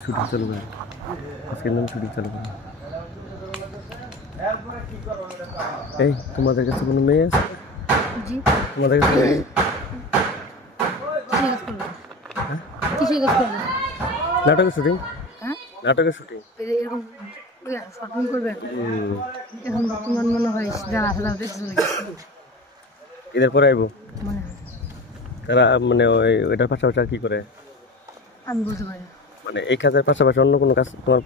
Shooting চালু করে আজকের নাম শুটিং চালু করে। এই তোমাদের কাছে কোনো মেয়ে আছে? জি তোমাদের কাছে নাটকের শুটিং? নাটকের শুটিং এরকম শর্ট করবেন এখন বর্তমান মনে হয় যারা আছে তাদের চলে গেছে ঈদের পরে আইবো মনে হয়। তারা মানে ওই ওইটার পাশাপাশি আর কি করে আমি বলতে পারি না, মানে এই কাজের পাশাপাশি অন্য কোনো কাজ তোমার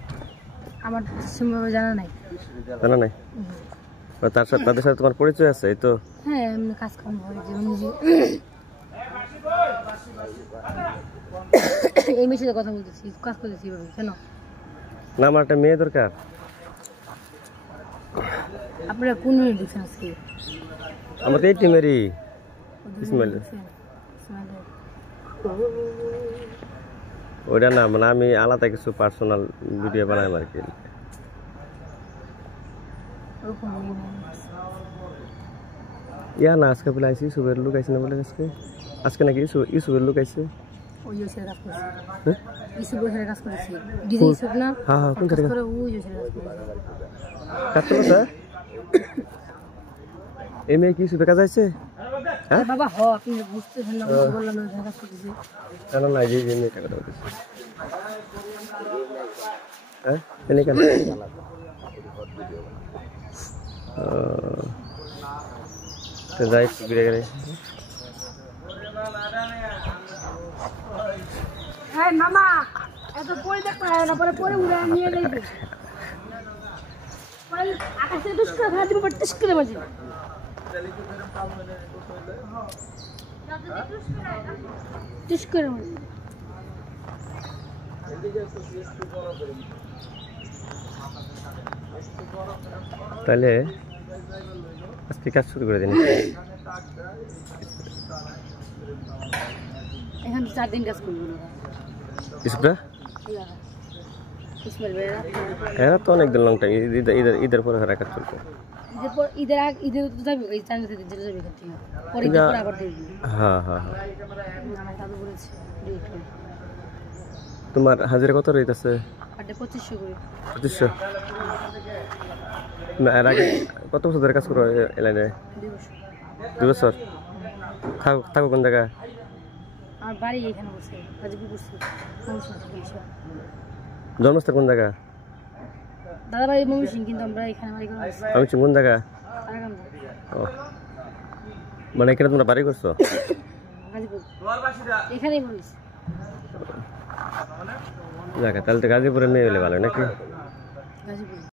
আমার সেভাবে জানা নাই। জানা নাই? তার সাথে তাদের সাথে তোমার পরিচয় আছে? এই তো হ্যাঁ এমনি কাজ কাম হয় যেমন যে এই মেয়ের সাথে কথা বলতেছি, কাজ করতেছি এভাবে কেন? না আমার একটা মেয়ে দরকার। আপনারা কোন মেয়ে দেখছেন আজকে? আমার তো এই টিমেরই ইসমাইল। ওইটা না মানে আমি আলাদা কিছু পার্সোনাল ভিডিও বানাই আর কি। ইয়া না আজকে বলে আইসি ইউসুফের লোক আইসি না বলে আজকে আজকে নাকি ইউসুফের লোক আইসে। ওই ইউসুফের কাজ করছে, ইউসুফের কাজ করেছে ডিজে ইউসুফ না? হ্যাঁ হ্যাঁ কোন কাজ করে? ওই ইউসুফের কাজ করেছে। কাজ করছে এই মেয়ে কি ইউসুফের কাজ আইছে? হ্যাঁ বাবা হ আপনি বুঝতেছেন না, বললাম না কাজ করতেছে। কেন না যে যে মেয়েটা কথা বলতেছে হ্যাঁ এনে কেন তো যাই ঘুরে গেলে হ্যাঁ মামা এত পরে দেখতে হয় না, পরে পরে উড়ে নিয়ে যাইবে পরে আকাশে দুষ্কর ভাড়া দিব পড়তে শিখতে বাজে দুষ্কর তাহলে আজকে কাজ শুরু করে দিন। এখানে 4 দিন কাজ করবো না ইসুফরা ইসমাইল ভাইরা এরা তো অনেক দিন লং টাইম ঈদের পরে হারা কাজ চলছে। ঈদের আগে ঈদের তো যাবে ওই চাঁদা থেকে যেতে যাবে এখান থেকে পরে ঈদের পরে আবার দেখবি। হ্যাঁ হ্যাঁ হ্যাঁ আমার দাদু বলেছে তোমার হাজিরা কত রইতেছে? 2500 করে। 2500 না এর আগে কত বছর ধরে কাজ করো এই লাইনে? 2 বছর। থাকো কোন জায়গায়? আমার বাড়ি এখানে বসে গাজীপুর বসে। জন্মস্থান কোন জায়গা? দাদা বাড়ি ময়মনসিং কিন্তু আমরা এখানে বাড়ি করে আছি। আমি কোন জায়গা? তারাকান্দা। ও মানে এখানে তোমরা বাড়ি করছো? গাজীপুর এখানেই বলিস জায়গা তাহলে তো গাজীপুরে মেয়ে হলে ভালো নাকি? গাজীপুর।